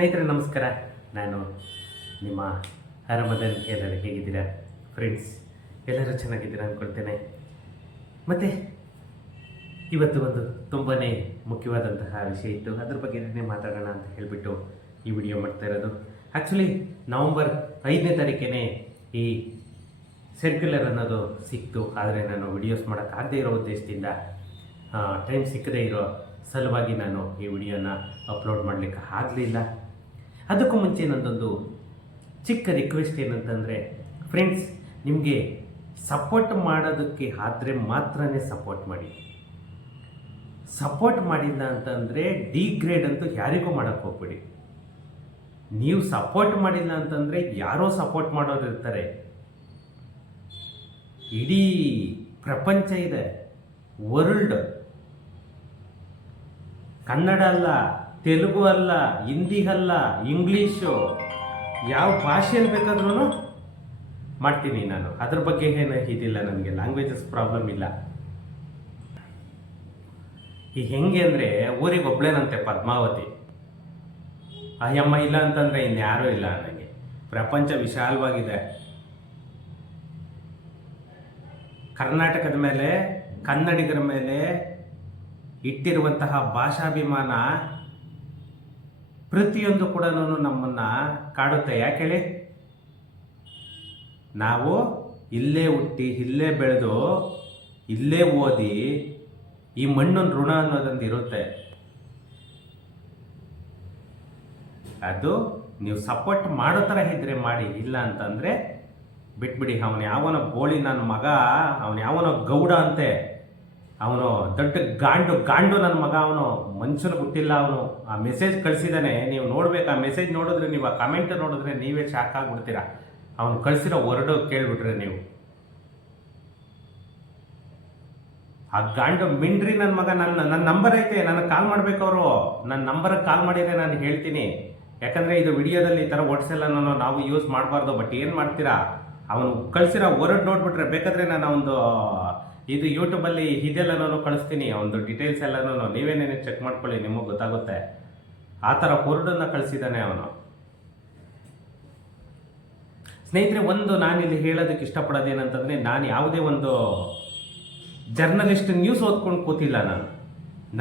ಸ್ನೇಹಿತರೆ ನಮಸ್ಕಾರ. ನಾನು ನಿಮ್ಮ ಹರಮದನ್. ಎಲ್ಲರೂ ಹೇಗಿದ್ದೀರಾ ಫ್ರೆಂಡ್ಸ್? ಎಲ್ಲರೂ ಚೆನ್ನಾಗಿದ್ದೀರಾ ಅಂದ್ಕೊಳ್ತೇನೆ. ಮತ್ತು ಇವತ್ತು ಒಂದು ತುಂಬಾ ಮುಖ್ಯವಾದಂತಹ ವಿಷಯ ಇತ್ತು, ಅದ್ರ ಬಗ್ಗೆನೇ ಮಾತಾಡೋಣ ಅಂತ ಹೇಳಿಬಿಟ್ಟು ಈ ವಿಡಿಯೋ ಮಾಡ್ತಾ ಇರೋದು. ಆ್ಯಕ್ಚುಲಿ ನವಂಬರ್ 5ನೇ ತಾರೀಕೇ ಈ ಸರ್ಕ್ಯುಲರ್ ಅನ್ನೋದು ಸಿಕ್ತು. ಆದರೆ ನಾನು ವಿಡಿಯೋಸ್ ಮಾಡೋಕ್ಕಾಗದೇ ಇರೋ ಉದ್ದೇಶದಿಂದ, ಟೈಮ್ ಸಿಕ್ಕದೇ ಇರೋ ಸಲುವಾಗಿ ನಾನು ಈ ವಿಡಿಯೋನ ಅಪ್ಲೋಡ್ ಮಾಡಲಿಕ್ಕೆ ಆಗಲಿಲ್ಲ. ಅದಕ್ಕೂ ಮುಂಚೆ ನನ್ನದೊಂದು ಚಿಕ್ಕ ರಿಕ್ವೆಸ್ಟ್ ಏನಂತಂದರೆ, ಫ್ರೆಂಡ್ಸ್, ನಿಮಗೆ ಸಪೋರ್ಟ್ ಮಾಡೋದಕ್ಕೆ ಆದರೆ ಮಾತ್ರನೇ ಸಪೋರ್ಟ್ ಮಾಡಿ. ಸಪೋರ್ಟ್ ಮಾಡಿಲ್ಲ ಅಂತಂದರೆ ಡಿಗ್ರೇಡ್ ಅಂತೂ ಯಾರಿಗೂ ಮಾಡೋಕ್ಕೆ ಹೋಗ್ಬೇಡಿ. ನೀವು ಸಪೋರ್ಟ್ ಮಾಡಿಲ್ಲ ಅಂತಂದರೆ ಯಾರೋ ಸಪೋರ್ಟ್ ಮಾಡೋರು ಇರ್ತಾರೆ. ಇಡೀ ಪ್ರಪಂಚ ಇದೆ, ವರ್ಲ್ಡ್. ಕನ್ನಡ ಅಲ್ಲ, ತೆಲುಗು ಅಲ್ಲ, ಹಿಂದಿ ಅಲ್ಲ, ಇಂಗ್ಲೀಷು, ಯಾವ ಭಾಷೆಯಲ್ಲಿ ಬೇಕಾದ್ರೂ ಮಾಡ್ತೀನಿ ನಾನು. ಅದ್ರ ಬಗ್ಗೆ ಏನು ಇದಿಲ್ಲ, ನನಗೆ ಲ್ಯಾಂಗ್ವೇಜಸ್ ಪ್ರಾಬ್ಲಮ್ ಇಲ್ಲ. ಈ ಹೆಂಗೆ ಅಂದರೆ, ಊರಿಗೆ ಒಬ್ಳೇನಂತೆ ಪದ್ಮಾವತಿ. ಅಯ್ಯಮ್ಮ ಇಲ್ಲ ಅಂತಂದರೆ ಇನ್ಯಾರೂ ಇಲ್ಲ ನನಗೆ. ಪ್ರಪಂಚ ವಿಶಾಲವಾಗಿದೆ. ಕರ್ನಾಟಕದ ಮೇಲೆ, ಕನ್ನಡಿಗರ ಮೇಲೆ ಇಟ್ಟಿರುವಂತಹ ಭಾಷಾಭಿಮಾನ ಪ್ರತಿಯೊಂದು ಕೂಡ ನಮ್ಮನ್ನು ಕಾಡುತ್ತೆ. ಯಾಕೆ ಹೇಳಿ? ನಾವು ಇಲ್ಲೇ ಹುಟ್ಟಿ, ಇಲ್ಲೇ ಬೆಳೆದು, ಇಲ್ಲೇ ಓದಿ, ಈ ಮಣ್ಣೊಂದು ಋಣ ಅನ್ನೋದೊಂದು ಇರುತ್ತೆ. ಅದು ನೀವು ಸಪೋರ್ಟ್ ಮಾಡೋ ಥರ ಇದ್ದರೆ ಮಾಡಿ, ಇಲ್ಲ ಅಂತಂದರೆ ಬಿಟ್ಬಿಡಿ. ಅವನು ಯಾವನೋ ಬೋಳಿ ನನ್ನ ಮಗ, ಅವನು ಯಾವನೋ ಗೌಡ ಅಂತೆ, ಅವನು ದೊಡ್ಡ ಗಾಂಡು ನನ್ನ ಮಗ, ಅವನು ಮನುಷ್ಯನ ಗೊತ್ತಿಲ್ಲ. ಅವನು ಆ ಮೆಸೇಜ್ ಕಳಿಸಿದ್ದಾನೆ, ನೀವು ನೋಡ್ಬೇಕು. ಆ ಮೆಸೇಜ್ ನೋಡಿದ್ರೆ, ನೀವು ಆ ಕಮೆಂಟ್ ನೋಡಿದ್ರೆ ನೀವೇ ಶಾಕ್ ಆಗಿಬಿಡ್ತೀರಾ. ಅವನು ಕಳಿಸಿರೋ ವರ್ಡು ಕೇಳಿಬಿಟ್ರೆ ನೀವು. ಆ ಗಾಂಡು ಮಿಂಡ್ರಿ ನನ್ನ ಮಗ. ನನ್ನ ನಂಬರ್ ಐತೆ, ನನಗೆ ಕಾಲ್ ಮಾಡಬೇಕು ಅವರು. ನನ್ನ ನಂಬರ್ಗೆ ಕಾಲ್ ಮಾಡಿದರೆ ನಾನು ಹೇಳ್ತೀನಿ. ಯಾಕಂದರೆ ಇದು ವಿಡಿಯೋದಲ್ಲಿ ಈ ಥರ ವರ್ಡ್ಸ್ ಎಲ್ಲ ನಾವು ಯೂಸ್ ಮಾಡಬಾರ್ದು. ಬಟ್ ಏನು ಮಾಡ್ತೀರಾ, ಅವನು ಕಳಿಸಿರೋ ವರ್ಡ್ ನೋಡ್ಬಿಟ್ರೆ ಬೇಕಾದರೆ ನಾನು ಒಂದು ಇದು ಯೂಟ್ಯೂಬಲ್ಲಿ ಇದೆಲ್ಲನೂ ಕಳಿಸ್ತೀನಿ, ಒಂದು ಡೀಟೇಲ್ಸ್ ಎಲ್ಲನೂ ನೀವೇನೇನು ಚೆಕ್ ಮಾಡ್ಕೊಳ್ಳಿ, ನಿಮಗೆ ಗೊತ್ತಾಗುತ್ತೆ. ಆ ಥರ ಹೊರಡನ್ನು ಕಳಿಸಿದ್ದಾನೆ ಅವನು. ಸ್ನೇಹಿತರೆ, ಒಂದು ನಾನಿಲ್ಲಿ ಹೇಳೋದಕ್ಕೆ ಇಷ್ಟಪಡೋದೇನಂತಂದರೆ, ನಾನು ಯಾವುದೇ ಒಂದು ಜರ್ನಲಿಸ್ಟ್ ನ್ಯೂಸ್ ಓದ್ಕೊಂಡು ಕೂತಿಲ್ಲ.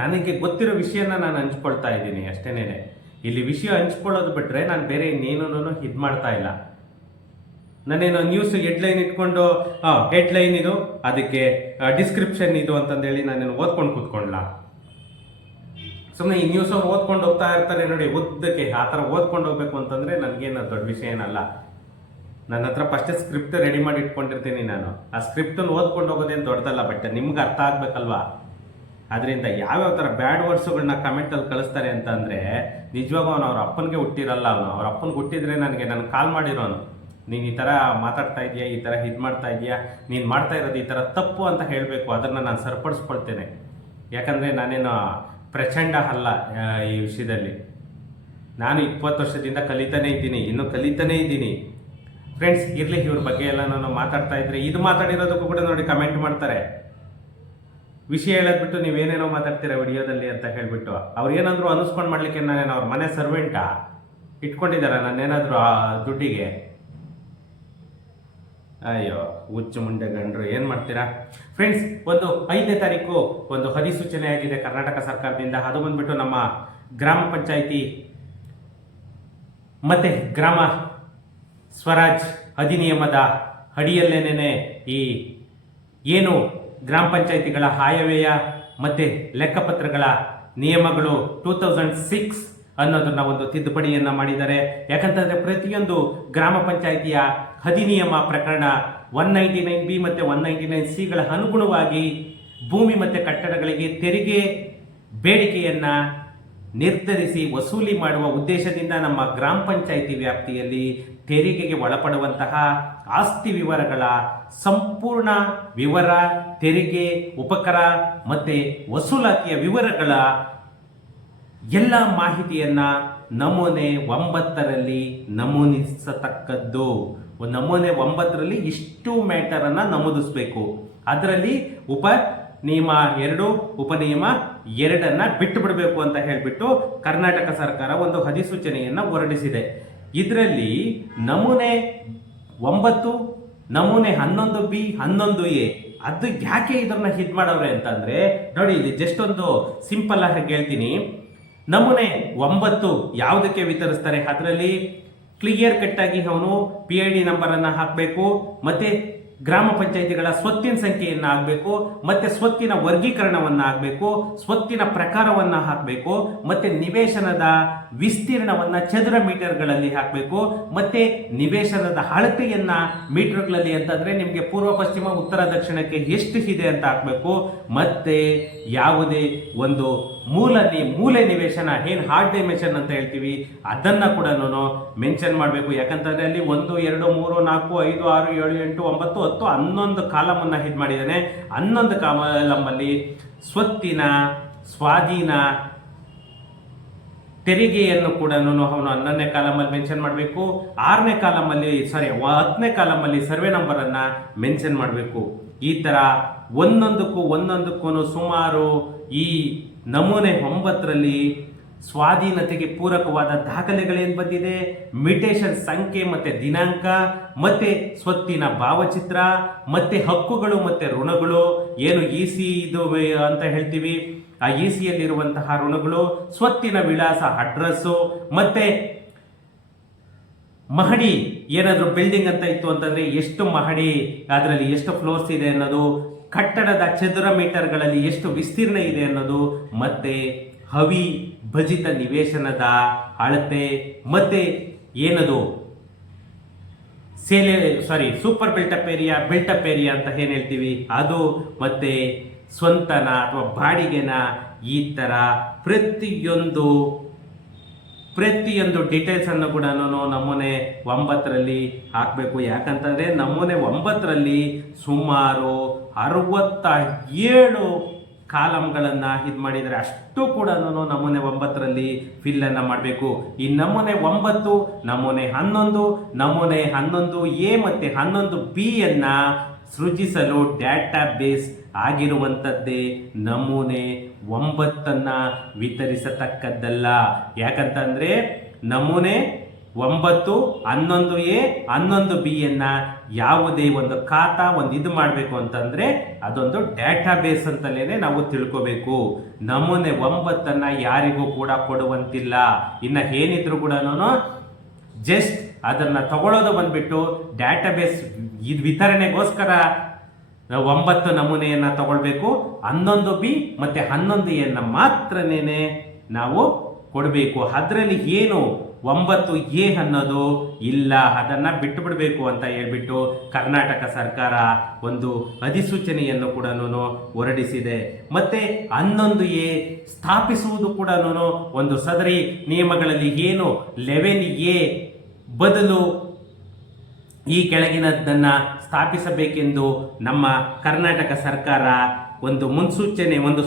ನನಗೆ ಗೊತ್ತಿರೋ ವಿಷಯನ ನಾನು ಹಂಚ್ಕೊಳ್ತಾ ಇದ್ದೀನಿ ಅಷ್ಟೇನೆ. ಇಲ್ಲಿ ವಿಷಯ ಹಂಚ್ಕೊಳ್ಳೋದು ಬಿಟ್ಟರೆ ನಾನು ಬೇರೆ ಇನ್ನೇನೂ ಇದು ಮಾಡ್ತಾ ಇಲ್ಲ. ನಾನೇನೋ ನ್ಯೂಸ್ ಹೆಡ್ಲೈನ್ ಇಟ್ಕೊಂಡು ಹೆಡ್ಲೈನ್ ಇದು, ಅದಕ್ಕೆ ಡಿಸ್ಕ್ರಿಪ್ಷನ್ ಇದು ಅಂತಂದೇಳಿ ನಾನೇನು ಓದ್ಕೊಂಡು ಕೂತ್ಕೊಳ್ಳ. ಸುಮ್ಮನೆ ಈ ನ್ಯೂಸ್ ಅವ್ರು ಓದ್ಕೊಂಡು ಹೋಗ್ತಾ ಇರ್ತಾರೆ ನೋಡಿ ಉದ್ದಕ್ಕೆ. ಆ ಥರ ಓದ್ಕೊಂಡು ಹೋಗ್ಬೇಕು ಅಂತಂದರೆ ನನಗೇನು ದೊಡ್ಡ ವಿಷಯ ಏನಲ್ಲ. ನನ್ನ ಹತ್ರ ಫಸ್ಟೇ ಸ್ಕ್ರಿಪ್ಟ್ ರೆಡಿ ಮಾಡಿ ಇಟ್ಕೊಂಡಿರ್ತೀನಿ ನಾನು. ಆ ಸ್ಕ್ರಿಪ್ಟನ್ನು ಓದ್ಕೊಂಡು ಹೋಗೋದೇನು ದೊಡ್ಡದಲ್ಲ, ಬಟ್ ನಿಮ್ಗೆ ಅರ್ಥ ಆಗಬೇಕಲ್ವಾ. ಅದರಿಂದ ಯಾವ್ಯಾವ ಥರ ಬ್ಯಾಡ್ ವರ್ಡ್ಸುಗಳನ್ನ ಕಮೆಂಟಲ್ಲಿ ಕಳಿಸ್ತಾರೆ ಅಂತಂದರೆ, ನಿಜವಾಗೂ ಅವನು ಅವ್ರ ಅಪ್ಪನಿಗೆ ಹುಟ್ಟಿರಲ್ಲ. ಅವ್ರ ಅಪ್ಪನಿಗೆ ಹುಟ್ಟಿದ್ರೆ ನನಗೆ ಕಾಲ್ ಮಾಡಿರೋನು, ನೀನು ಈ ಥರ ಮಾತಾಡ್ತಾ ಇದೆಯಾ, ಈ ಥರ ಇದು ಮಾಡ್ತಾ ಇದೆಯಾ, ನೀನು ಮಾಡ್ತಾ ಇರೋದು ಈ ಥರ ತಪ್ಪು ಅಂತ ಹೇಳಬೇಕು. ಅದನ್ನು ನಾನು ಸರಿಪಡಿಸ್ಕೊಳ್ತೇನೆ. ಯಾಕಂದರೆ ನಾನೇನು ಪ್ರಚಂಡ ಅಲ್ಲ ಈ ವಿಷಯದಲ್ಲಿ. ನಾನು 20 ವರ್ಷದಿಂದ ಕಲಿತಾನೇ ಇದ್ದೀನಿ, ಇನ್ನೂ ಕಲಿತಾನೇ ಇದ್ದೀನಿ. ಫ್ರೆಂಡ್ಸ್, ಇರಲಿ, ಇವ್ರ ಬಗ್ಗೆ ಎಲ್ಲ ನಾನು ಮಾತಾಡ್ತಾ ಇದ್ರೆ, ಇದು ಮಾತಾಡಿರೋದಕ್ಕೂ ಕೂಡ ನೋಡಿ ಕಮೆಂಟ್ ಮಾಡ್ತಾರೆ. ವಿಷಯ ಹೇಳೋದ್ಬಿಟ್ಟು ನೀವೇನೇನೋ ಮಾತಾಡ್ತೀರಾ ವಿಡಿಯೋದಲ್ಲಿ ಅಂತ ಹೇಳಿಬಿಟ್ಟು. ಅವ್ರು ಏನಾದರೂ ಅನಿಸ್ಕೊಂಡು ಮಾಡಲಿಕ್ಕೆ ನಾನೇನು ಅವ್ರ ಮನೆ ಸರ್ವೆಂಟಾ ಇಟ್ಕೊಂಡಿದ್ದಾರೆ ನಾನೇನಾದರೂ ಆ ದುಡ್ಡಿಗೆ? ಅಯ್ಯೋ, ಹುಚ್ಚು ಮುಂಡೆ ಗಂಡ್ರು, ಏನು ಮಾಡ್ತೀರಾ ಫ್ರೆಂಡ್ಸ್? ಒಂದು 5ನೇ ತಾರೀಕು ಒಂದು ಅಧಿಸೂಚನೆ ಆಗಿದೆ ಕರ್ನಾಟಕ ಸರ್ಕಾರದಿಂದ. ಅದು ಬಂದ್ಬಿಟ್ಟು ನಮ್ಮ ಗ್ರಾಮ ಪಂಚಾಯಿತಿ ಮತ್ತು ಗ್ರಾಮ ಸ್ವರಾಜ್ ಅಧಿನಿಯಮದ ಅಡಿಯಲ್ಲೇನೆ ಈ ಏನು ಗ್ರಾಮ ಪಂಚಾಯಿತಿಗಳ ಆಯವ್ಯಯ ಮತ್ತು ಲೆಕ್ಕಪತ್ರಗಳ ನಿಯಮಗಳು 2006 ಅನ್ನೋದನ್ನ ಒಂದು ತಿದ್ದುಪಡಿಯನ್ನು ಮಾಡಿದ್ದಾರೆ. ಯಾಕಂತಂದರೆ ಪ್ರತಿಯೊಂದು ಗ್ರಾಮ ಪಂಚಾಯಿತಿಯ ಅಧಿನಿಯಮ ಪ್ರಕರಣ 199B ಮತ್ತು 199Cಗಳ ಅನುಗುಣವಾಗಿ ಭೂಮಿ ಮತ್ತು ಕಟ್ಟಡಗಳಿಗೆ ತೆರಿಗೆ ಬೇಡಿಕೆಯನ್ನು ನಿರ್ಧರಿಸಿ ವಸೂಲಿ ಮಾಡುವ ಉದ್ದೇಶದಿಂದ ನಮ್ಮ ಗ್ರಾಮ ಪಂಚಾಯಿತಿ ವ್ಯಾಪ್ತಿಯಲ್ಲಿ ತೆರಿಗೆಗೆ ಒಳಪಡುವಂತಹ ಆಸ್ತಿ ವಿವರಗಳ ಸಂಪೂರ್ಣ ವಿವರ, ತೆರಿಗೆ ಉಪಕರ ಮತ್ತು ವಸೂಲಾತಿಯ ವಿವರಗಳ ಎಲ್ಲ ಮಾಹಿತಿಯನ್ನು ನಮೂನೆ 9ರಲ್ಲಿ ನಮೂದಿಸತಕ್ಕದ್ದು. ನಮೂನೆ 9ರಲ್ಲಿ ಇಷ್ಟು ಮ್ಯಾಟರನ್ನು ನಮೂದಿಸಬೇಕು. ಅದರಲ್ಲಿ ನಿಯಮ 2 ಉಪನಿಯಮ 2 ಬಿಟ್ಟು ಬಿಡಬೇಕು ಅಂತ ಹೇಳಿಬಿಟ್ಟು ಕರ್ನಾಟಕ ಸರ್ಕಾರ ಒಂದು ಅಧಿಸೂಚನೆಯನ್ನು ಹೊರಡಿಸಿದೆ. ಇದರಲ್ಲಿ ನಮೂನೆ 9, ನಮೂನೆ 11B, 11A ಅದು ಯಾಕೆ ಇದನ್ನ ಹಿಟ್ ಮಾಡವ್ರೆ ಅಂತಂದ್ರೆ ನೋಡಿ, ಇಲ್ಲಿ ಜಸ್ಟ್ ಒಂದು ಸಿಂಪಲ್ ಆಗಿ ಹೇಳ್ತೀನಿ. ನಮೂನೆ 9 ಯಾವುದಕ್ಕೆ ವಿತರಿಸ್ತಾರೆ, ಅದರಲ್ಲಿ ಕ್ಲಿಯರ್ ಕಟ್ ಆಗಿ ಅವನು PID ನಂಬರ್ ಅನ್ನ ಹಾಕಬೇಕು, ಮತ್ತೆ ಗ್ರಾಮ ಪಂಚಾಯಿತಿಗಳ ಸ್ವತ್ತಿನ ಸಂಖ್ಯೆಯನ್ನು ಹಾಕಬೇಕು, ಮತ್ತೆ ಸ್ವತ್ತಿನ ವರ್ಗೀಕರಣವನ್ನು ಹಾಕಬೇಕು, ಸ್ವತ್ತಿನ ಪ್ರಕಾರವನ್ನ ಹಾಕಬೇಕು, ಮತ್ತೆ ನಿವೇಶನದ ವಿಸ್ತೀರ್ಣವನ್ನ ಚದುರ ಮೀಟರ್ಗಳಲ್ಲಿ ಹಾಕಬೇಕು, ಮತ್ತೆ ನಿವೇಶನದ ಅಳತೆಯನ್ನ ಮೀಟರ್ಗಳಲ್ಲಿ ಅಂತಂದ್ರೆ ನಿಮಗೆ ಪೂರ್ವ ಪಶ್ಚಿಮ ಉತ್ತರ ದಕ್ಷಿಣಕ್ಕೆ ಎಷ್ಟು ಇದೆ ಅಂತ ಹಾಕಬೇಕು, ಮತ್ತೆ ಯಾವುದೇ ಒಂದು ಮೂಲೆ ನಿವೇಶನ ಏನು ಹಾರ್ಡ್ ಡೈಮೆನ್ಷನ್ ಅಂತ ಹೇಳ್ತೀವಿ ಅದನ್ನ ಕೂಡ ಮೆನ್ಷನ್ ಮಾಡಬೇಕು. ಯಾಕಂತಂದ್ರೆ ಅಲ್ಲಿ 1, 2, 3, 4, 5, 6, 7, 8, 9, 10, 11 ಕಾಲಮ್ ಅನ್ನ ಹಿಟ್ ಮಾಡಿದ್ದಾನೆ. 11 ಕಾಲಮ್ ಅಲ್ಲಿ ಸ್ವತ್ತಿನ ಸ್ವಾಧೀನ ತೆರಿಗೆಯನ್ನು ಕೂಡ ಅವನು 11ನೇ ಕಾಲಮಲ್ಲಿ ಮೆನ್ಷನ್ ಮಾಡಬೇಕು. 10ನೇ ಕಾಲಮಲ್ಲಿ ಸರ್ವೆ ನಂಬರ್ ಅನ್ನ ಮೆನ್ಷನ್ ಮಾಡಬೇಕು. ಈ ತರ ಒಂದೊಂದಕ್ಕೂ ಸುಮಾರು ಈ ನಮೂನೆ 9ರಲ್ಲಿ ಸ್ವಾಧೀನತೆಗೆ ಪೂರಕವಾದ ದಾಖಲೆಗಳೇನು ಬಂದಿದೆ, ಮ್ಯೂಟೇಷನ್ ಸಂಖ್ಯೆ ಮತ್ತೆ ದಿನಾಂಕ, ಮತ್ತೆ ಸ್ವತ್ತಿನ ಭಾವಚಿತ್ರ, ಮತ್ತೆ ಹಕ್ಕುಗಳು ಮತ್ತೆ ಋಣಗಳು, ಏನು EC ಇದು ಅಂತ ಹೇಳ್ತೀವಿ, ಆ ECಯಲ್ಲಿರುವಂತಹ ಋಣಗಳು, ಸ್ವತ್ತಿನ ವಿಳಾಸ ಅಡ್ರೆಸ್ಸು, ಮತ್ತೆ ಮಹಡಿ ಏನಾದರೂ ಬಿಲ್ಡಿಂಗ್ ಅಂತ ಇತ್ತು ಅಂತಂದ್ರೆ ಎಷ್ಟು ಮಹಡಿ, ಅದರಲ್ಲಿ ಎಷ್ಟು ಫ್ಲೋರ್ಸ್ ಇದೆ ಅನ್ನೋದು, ಕಟ್ಟಡದ ಚದುರ ಮೀಟರ್ಗಳಲ್ಲಿ ಎಷ್ಟು ವಿಸ್ತೀರ್ಣ ಇದೆ ಅನ್ನೋದು, ಮತ್ತೆ ಭಜಿತ ನಿವೇಶನದ ಅಳತೆ, ಮತ್ತೆ ಏನದು ಸೂಪರ್ ಬಿಲ್ಟಪ್ ಏರಿಯಾ ಅಂತ ಏನ್ ಹೇಳ್ತೀವಿ ಅದು, ಮತ್ತೆ ಸ್ವಂತನ ಅಥವಾ ಬಾಡಿಗೆನ, ಈ ತರ ಪ್ರತಿಯೊಂದು ಡೀಟೇಲ್ಸ್ ಅನ್ನು ಕೂಡ ನಮೂನೆ 9ರಲ್ಲಿ ಹಾಕಬೇಕು. ಯಾಕಂತಂದ್ರೆ ನಮೂನೆ 9ರಲ್ಲಿ ಸುಮಾರು 67 ಕಾಲಮ್ಗಳನ್ನ ಇದು ಮಾಡಿದರೆ ಅಷ್ಟು ಕೂಡ ನಮೂನೆ 9ರಲ್ಲಿ ಫಿಲ್ ಅನ್ನ ಮಾಡಬೇಕು. ಈ ನಮೂನೆ 9, ನಮೂನೆ 11, ನಮೂನೆ 11A ಮತ್ತೆ 11B ಅನ್ನ ಸೃಜಿಸಲು ಡಾಟಾ ಬೇಸ್ ಆಗಿರುವಂಥದ್ದೇ ನಮೂನೆ 9 ವಿತರಿಸತಕ್ಕದ್ದಲ್ಲ. ಯಾಕಂತಂದ್ರೆ ನಮೂನೆ 9, 11A, 11B ಯಾವುದೇ ಒಂದು ಖಾತಾ ಇದು ಮಾಡಬೇಕು ಅಂತಂದ್ರೆ ಅದೊಂದು ಡಾಟಾ ಬೇಸ್ ಅಂತಲೇ ನಾವು ತಿಳ್ಕೋಬೇಕು. ನಮೂನೆ 9 ಯಾರಿಗೂ ಕೂಡ ಕೊಡುವಂತಿಲ್ಲ. ಇನ್ನ ಏನಿದ್ರು ಕೂಡ ಜಸ್ಟ್ ಅದನ್ನ ತಗೊಳ್ಳೋದು ಬಂದ್ಬಿಟ್ಟು ಡಾಟಾ ಬೇಸ್ ವಿತರಣೆಗೋಸ್ಕರ 9 ನಮೂನೆಯನ್ನ ತಗೊಳ್ಬೇಕು. 11B ಮತ್ತೆ 11A ಮಾತ್ರನೇ ನಾವು ಕೊಡಬೇಕು. ಅದರಲ್ಲಿ ಏನು 9A ಅನ್ನೋದು ಇಲ್ಲ, ಅದನ್ನ ಬಿಟ್ಟು ಬಿಡಬೇಕು ಅಂತ ಹೇಳ್ಬಿಟ್ಟು ಕರ್ನಾಟಕ ಸರ್ಕಾರ ಒಂದು ಅಧಿಸೂಚನೆಯನ್ನು ಕೂಡ ಹೊರಡಿಸಿದೆ. ಮತ್ತೆ 11A ಸ್ಥಾಪಿಸುವುದು ಕೂಡ ಒಂದು ಸದರಿ ನಿಯಮಗಳಲ್ಲಿ ಏನು 11A ಬದಲು ಈ ಕೆಳಗಿನದನ್ನ ಸ್ಥಾಪಿಸಬೇಕೆಂದು ನಮ್ಮ ಕರ್ನಾಟಕ ಸರ್ಕಾರ ಒಂದು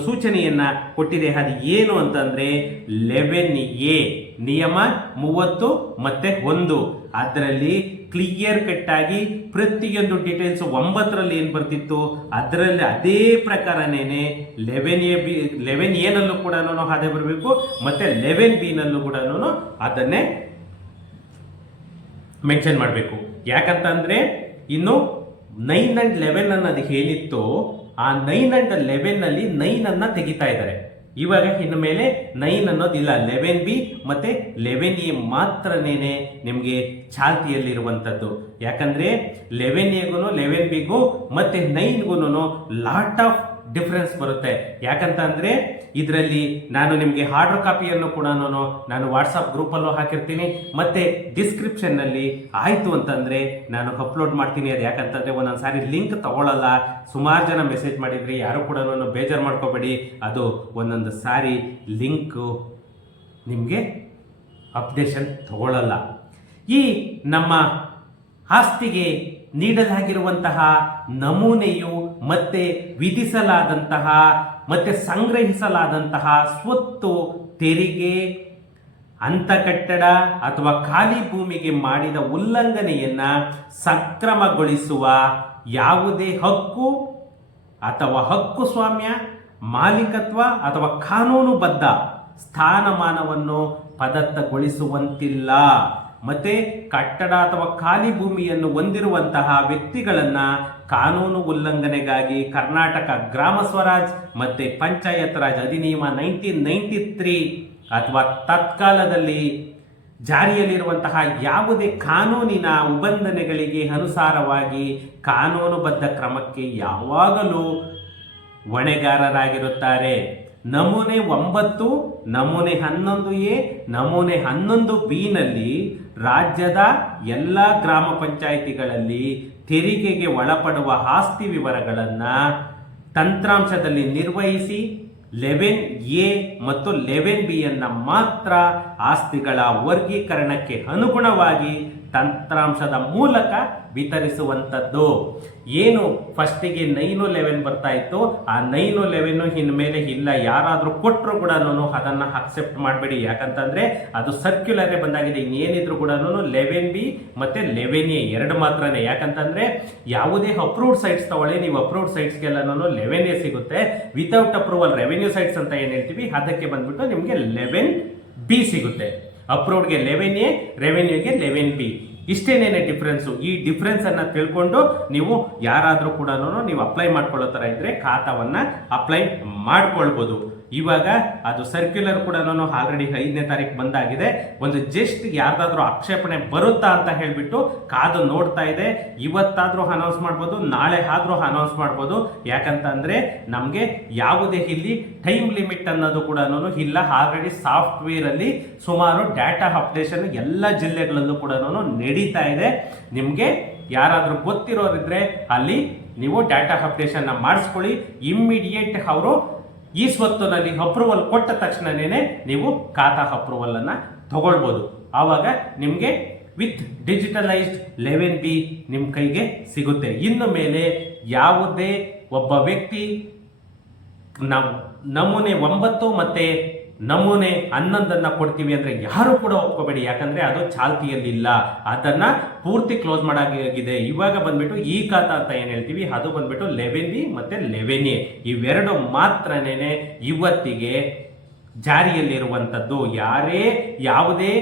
ಸೂಚನೆಯನ್ನ ಕೊಟ್ಟಿದೆ. ಅದು ಏನು ಅಂತಂದ್ರೆ 11A ನಿಯಮ 30 ಮತ್ತೆ 1 ಅದರಲ್ಲಿ ಕ್ಲಿಯರ್ ಕಟ್ ಆಗಿ ಪ್ರತಿಯೊಂದು ಡೀಟೇಲ್ಸ್ 9ರಲ್ಲಿ ಏನು ಬರ್ತಿತ್ತು ಅದರಲ್ಲಿ ಅದೇ ಪ್ರಕಾರನೇನೆ 11A ನಲ್ಲೂ ಕೂಡ ಅದೇ ಬರಬೇಕು, ಮತ್ತೆ 11B ನಲ್ಲೂ ಕೂಡ ಅದನ್ನೇ ಮೆನ್ಷನ್ ಮಾಡಬೇಕು. ಯಾಕಂತಂದ್ರೆ ಇನ್ನು 9 and 11 ಅನ್ನೋದು ಏನಿತ್ತು ಆ 9 and 11 9 ಅನ್ನ ತೆಗಿತಾ ಇದ್ದಾರೆ. ಇವಾಗ ಇನ್ನು ಮೇಲೆ 9 ಅನ್ನೋದಿಲ್ಲ, 11B ಮತ್ತೆ 11A ಮಾತ್ರನೇನೆ ನಿಮಗೆ ಚಾಲ್ತಿಯಲ್ಲಿರುವಂಥದ್ದು. ಯಾಕಂದ್ರೆ 11Aಗೂ 11Bಗೂ ಮತ್ತೆ 9ಗೂ ಲಾಟ್ ಆಫ್ ಡಿಫರೆನ್ಸ್ ಬರುತ್ತೆ. ಯಾಕಂತ ಅಂದ್ರೆ ಇದರಲ್ಲಿ ನಾನು ನಿಮಗೆ ಆರ್ಡರ್ ಕಾಪಿಯನ್ನು ಕೂಡ ನಾನು ವಾಟ್ಸಪ್ ಗ್ರೂಪಲ್ಲೂ ಹಾಕಿರ್ತೀನಿ, ಮತ್ತೆ ಡಿಸ್ಕ್ರಿಪ್ಷನ್ ನಲ್ಲಿ ಆಯ್ತು ಅಂತಂದ್ರೆ ನಾನು ಅಪ್ಲೋಡ್ ಮಾಡ್ತೀನಿ. ಅದು ಯಾಕಂತಂದ್ರೆ ಒಂದೊಂದ್ಸಾರಿ ಲಿಂಕ್ ತಗೊಳ್ಳಲ್ಲ, ಸುಮಾರು ಜನ ಮೆಸೇಜ್ ಮಾಡಿದ್ರಿ, ಯಾರು ಕೂಡ ಬೇಜಾರು ಮಾಡ್ಕೋಬೇಡಿ, ಅದು ಒಂದೊಂದು ಸಾರಿ ಲಿಂಕ್ ನಿಮಗೆ ಅಪ್ಡೇಷನ್ ತಗೊಳ್ಳಲ್ಲ. ಈ ನಮ್ಮ ಆಸ್ತಿಗೆ ನೀಡಲಾಗಿರುವಂತಹ ನಮೂನೆಯು ಮತ್ತೆ ವಿಧಿಸಲಾದಂತಹ ಮತ್ತೆ ಸಂಗ್ರಹಿಸಲಾದಂತಹ ಸ್ವತ್ತು ತೆರಿಗೆ, ಅಂತಃಕಟ್ಟಡ ಅಥವಾ ಖಾಲಿ ಭೂಮಿಗೆ ಮಾಡಿದ ಉಲ್ಲಂಘನೆಯನ್ನ ಸಕ್ರಮಗೊಳಿಸುವ ಯಾವುದೇ ಹಕ್ಕು ಅಥವಾ ಹಕ್ಕುಸ್ವಾಮ್ಯ, ಮಾಲೀಕತ್ವ ಅಥವಾ ಕಾನೂನುಬದ್ಧ ಸ್ಥಾನಮಾನವನ್ನು ಪದತ್ತಗೊಳಿಸುವಂತಿಲ್ಲ. ಮತ್ತೆ ಕಟ್ಟಡ ಅಥವಾ ಖಾಲಿ ಭೂಮಿಯನ್ನು ಹೊಂದಿರುವಂತಹ ವ್ಯಕ್ತಿಗಳನ್ನ ಕಾನೂನು ಉಲ್ಲಂಘನೆಗಾಗಿ ಕರ್ನಾಟಕ ಗ್ರಾಮ ಸ್ವರಾಜ್ ಮತ್ತೆ ಪಂಚಾಯತ್ ರಾಜ್ ಅಧಿನಿಯಮ 1993 ಅಥವಾ ತತ್ಕಾಲದಲ್ಲಿ ಜಾರಿಯಲ್ಲಿರುವಂತಹ ಯಾವುದೇ ಕಾನೂನಿನ ಉಲ್ಲಂಘನೆಗಳಿಗೆ ಅನುಸಾರವಾಗಿ ಕಾನೂನುಬದ್ಧ ಕ್ರಮಕ್ಕೆ ಯಾವಾಗಲೂ ಹೊಣೆಗಾರರಾಗಿರುತ್ತಾರೆ. ನಮೂನೆ 9, ನಮೂನೆ 11A, ನಮೂನೆ 11B ನಲ್ಲಿ ರಾಜ್ಯದ ಎಲ್ಲ ಗ್ರಾಮ ಪಂಚಾಯಿತಿಗಳಲ್ಲಿ ತೆರಿಗೆಗೆ ಒಳಪಡುವ ಆಸ್ತಿ ವಿವರಗಳನ್ನು ತಂತ್ರಾಂಶದಲ್ಲಿ ನಿರ್ವಹಿಸಿ 11A ಮತ್ತು 11B ಮಾತ್ರ ಆಸ್ತಿಗಳ ವರ್ಗೀಕರಣಕ್ಕೆ ಅನುಗುಣವಾಗಿ ತಂತ್ರಾಂಶದ ಮೂಲಕ ವಿತರಿಸುವಂಥದ್ದು. ಏನು ಫಸ್ಟಿಗೆ 911 ಬರ್ತಾ ಇತ್ತು, ಆ 911 ಇನ್ಮೇಲೆ ಇಲ್ಲ. ಯಾರಾದರೂ ಕೊಟ್ಟರು ಕೂಡ ಅದನ್ನು ಅಕ್ಸೆಪ್ಟ್ ಮಾಡಬೇಡಿ. ಯಾಕಂತಂದ್ರೆ ಅದು ಸರ್ಕ್ಯುಲರೇ ಬಂದಾಗಿದೆ. ಇನ್ನೇನಿದ್ರು ಕೂಡ 11B ಮತ್ತು 11A ಎರಡು ಮಾತ್ರನೇ. ಯಾಕಂತಂದ್ರೆ ಯಾವುದೇ ಅಪ್ರೂವ್ಡ್ ಸೈಟ್ಸ್ ತಗೊಳ್ಳಿ, ನೀವು ಅಪ್ರೂವ್ಡ್ ಸೈಟ್ಸ್ಗೆಲ್ಲ 11A ಸಿಗುತ್ತೆ. ವಿತೌಟ್ ಅಪ್ರೂವಲ್ ರೆವೆನ್ಯೂ ಸೈಟ್ಸ್ ಅಂತ ಏನು ಹೇಳ್ತೀವಿ ಅದಕ್ಕೆ ಬಂದ್ಬಿಟ್ಟು ನಿಮಗೆ 11B ಸಿಗುತ್ತೆ. ಅಪ್ರೂವ್ಡ್ಗೆ 11A, ರೆವೆನ್ಯೂಗೆ 11B. ಇಷ್ಟೇನೇನೆ ಡಿಫ್ರೆನ್ಸು. ಈ ಡಿಫ್ರೆನ್ಸ್ ಅನ್ನ ತಿಳ್ಕೊಂಡು ನೀವು ಯಾರಾದರೂ ಕೂಡ ನೀವು ಅಪ್ಲೈ ಮಾಡ್ಕೊಳ್ಳೋ ಥರ ಇದ್ರೆ ಖಾತಾವನ್ನ ಅಪ್ಲೈ ಮಾಡ್ಕೊಳ್ಬೋದು. ಇವಾಗ ಅದು ಸರ್ಕ್ಯುಲರ್ ಕೂಡ ಆಲ್ರೆಡಿ 5ನೇ ತಾರೀಕು ಬಂದಾಗಿದೆ. ಒಂದು ಜಸ್ಟ್ ಯಾರ್ದಾದ್ರೂ ಆಕ್ಷೇಪಣೆ ಬರುತ್ತಾ ಅಂತ ಹೇಳ್ಬಿಟ್ಟು ಕಾದು ನೋಡ್ತಾ ಇದೆ. ಇವತ್ತಾದ್ರೂ ಅನೌನ್ಸ್ ಮಾಡ್ಬೋದು, ನಾಳೆ ಆದ್ರೂ ಅನೌನ್ಸ್ ಮಾಡ್ಬೋದು. ಯಾಕಂತಂದ್ರೆ ನಮಗೆ ಯಾವುದೇ ಇಲ್ಲಿ ಟೈಮ್ ಲಿಮಿಟ್ ಅನ್ನೋದು ಕೂಡ ಇಲ್ಲ. ಆಲ್ರೆಡಿ ಸಾಫ್ಟ್ವೇರ್ ಅಲ್ಲಿ ಸುಮಾರು ಡಾಟಾ ಅಪ್ಡೇಷನ್ ಎಲ್ಲ ಜಿಲ್ಲೆಗಳಲ್ಲೂ ಕೂಡ ನಡೀತಾ ಇದೆ. ನಿಮಗೆ ಯಾರಾದ್ರೂ ಗೊತ್ತಿರೋರಿದ್ರೆ ಅಲ್ಲಿ ನೀವು ಡಾಟಾ ಅಪ್ಡೇಷನ್ ಮಾಡಿಸ್ಕೊಳ್ಳಿ. ಇಮ್ಮಿಡಿಯೇಟ್ ಅವರು ಈ ಸ್ವತ್ತಿನಲ್ಲಿ ಅಪ್ರೂವಲ್ ಕೊಟ್ಟ ತಕ್ಷಣನೇ ನೀವು ಖಾತಾ ಅಪ್ರೂವಲ್ ಅನ್ನ ತಗೊಳ್ಬೋದು. ಆವಾಗ ನಿಮಗೆ ವಿತ್ ಡಿಜಿಟಲೈಸ್ಡ್ 11B ನಿಮ್ಮ ಕೈಗೆ ಸಿಗುತ್ತೆ. ಇನ್ನು ಮೇಲೆ ಯಾವುದೇ ಒಬ್ಬ ವ್ಯಕ್ತಿ ನಮೂನೆ 9 ಮತ್ತೆ ನಮೂನೆ 11 ಕೊಡ್ತೀವಿ ಅಂದ್ರೆ ಯಾರು ಕೂಡ ಒಪ್ಕೋಬೇಡಿ. ಯಾಕಂದ್ರೆ ಅದು ಚಾಲ್ತಿಯಲ್ಲಿಲ್ಲ, ಅದನ್ನ ಪೂರ್ತಿ ಕ್ಲೋಸ್ ಮಾಡಾಗಿದೆ. ಇವಾಗ ಬಂದ್ಬಿಟ್ಟು ಈ ಖಾತಾ ಅಂತ ಏನ್ ಹೇಳ್ತೀವಿ ಅದು ಬಂದ್ಬಿಟ್ಟು 11B ಮತ್ತೆ 11A ಇವೆರಡು ಮಾತ್ರನೇ ಇವತ್ತಿಗೆ ಜಾರಿಯಲ್ಲಿರುವಂಥದ್ದು. ಯಾರೇ ಯಾವುದೇ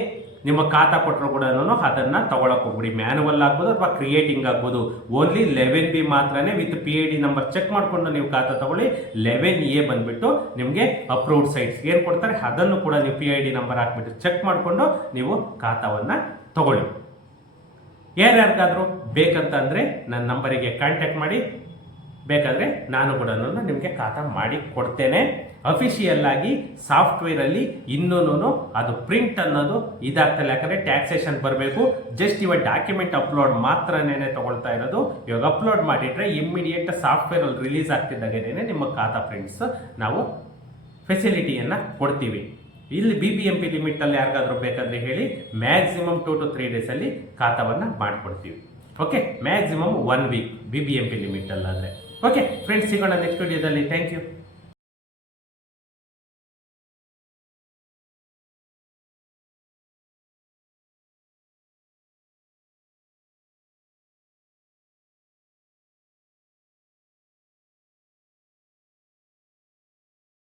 ನಿಮ್ಮ ಖಾತಾ ಕೊಟ್ಟರು ಕೂಡ ಅದನ್ನ ತಗೊಳಕ್ ಹೋಗ್ಬಿಡಿ. ಮ್ಯಾನುವಲ್ ಆಗ್ಬೋದು ಅಥವಾ ಕ್ರಿಯೇಟಿಂಗ್ ಆಗ್ಬೋದು. ಓನ್ಲಿ 11B ಮಾತ್ರನೇ ವಿತ್ PID ನಂಬರ್ ಚೆಕ್ ಮಾಡಿಕೊಂಡು ನೀವು ಖಾತಾ ತಗೊಳ್ಳಿ. 11A ಬಂದ್ಬಿಟ್ಟು ನಿಮಗೆ ಅಪ್ರೂವ್ಡ್ ಸೈಟ್ಸ್ ಏನು ಕೊಡ್ತಾರೆ ಅದನ್ನು ಕೂಡ ನೀವು PID ನಂಬರ್ ಹಾಕ್ಬಿಟ್ಟು ಚೆಕ್ ಮಾಡಿಕೊಂಡು ನೀವು ಖಾತಾವನ್ನ ತಗೊಳ್ಳಿ. ಯಾರ್ಯಾರಿಗಾದ್ರೂ ಬೇಕಂತ ಅಂದ್ರೆ ನನ್ನ ನಂಬರಿಗೆ ಕಾಂಟ್ಯಾಕ್ಟ್ ಮಾಡಿ. ಬೇಕಾದ್ರೆ ನಾನು ಕೂಡ ನಿಮಗೆ ಖಾತಾ ಮಾಡಿ ಕೊಡ್ತೇನೆ. ಅಫಿಷಿಯಲ್ ಆಗಿ ಸಾಫ್ಟ್ವೇರ್ ಅಲ್ಲಿ ಇನ್ನೂ ಅದು ಪ್ರಿಂಟ್ ಅನ್ನೋದು ಇದಾಗ್ತಲ್ಲ. ಯಾಕಂದ್ರೆ ಟ್ಯಾಕ್ಸೇಷನ್ ಬರಬೇಕು. ಜಸ್ಟ್ ಇವಾಗ ಡಾಕ್ಯುಮೆಂಟ್ ಅಪ್ಲೋಡ್ ಮಾತ್ರನೇ ತಗೊಳ್ತಾ ಇರೋದು. ಇವಾಗ ಅಪ್ಲೋಡ್ ಮಾಡಿಟ್ರೆ ಇಮ್ಮಿಡಿಯೇಟ್ ಸಾಫ್ಟ್ವೇರ್ ಅಲ್ಲಿ ರಿಲೀಸ್ ಆಗ್ತಿದ್ದಾಗೇನೆ ನಿಮ್ಮ ಖಾತಾ ಪ್ರಿಂಟ್ಸ್ ನಾವು ಫೆಸಿಲಿಟಿಯನ್ನ ಕೊಡ್ತೀವಿ. ಇಲ್ಲಿ BBMP ಲಿಮಿಟ್ ಅಲ್ಲಿ ಯಾರಿಗಾದ್ರೂ ಬೇಕಾದ್ರೆ ಹೇಳಿ, ಮ್ಯಾಕ್ಸಿಮಮ್ 2 to 3 days ಅಲ್ಲಿ ಖಾತಾವನ್ನ ಮಾಡಿಕೊಡ್ತೀವಿ. Okay, maximum 1 week BBMP limit ಅಲ್ಲಾದ್ರೆ. ಓಕೆ ಫ್ರೆಂಡ್ಸ್, ಸಿಗೋಣ ನೆಕ್ಸ್ಟ್ ವಿಡಿಯೋದಲ್ಲಿ. Thank you.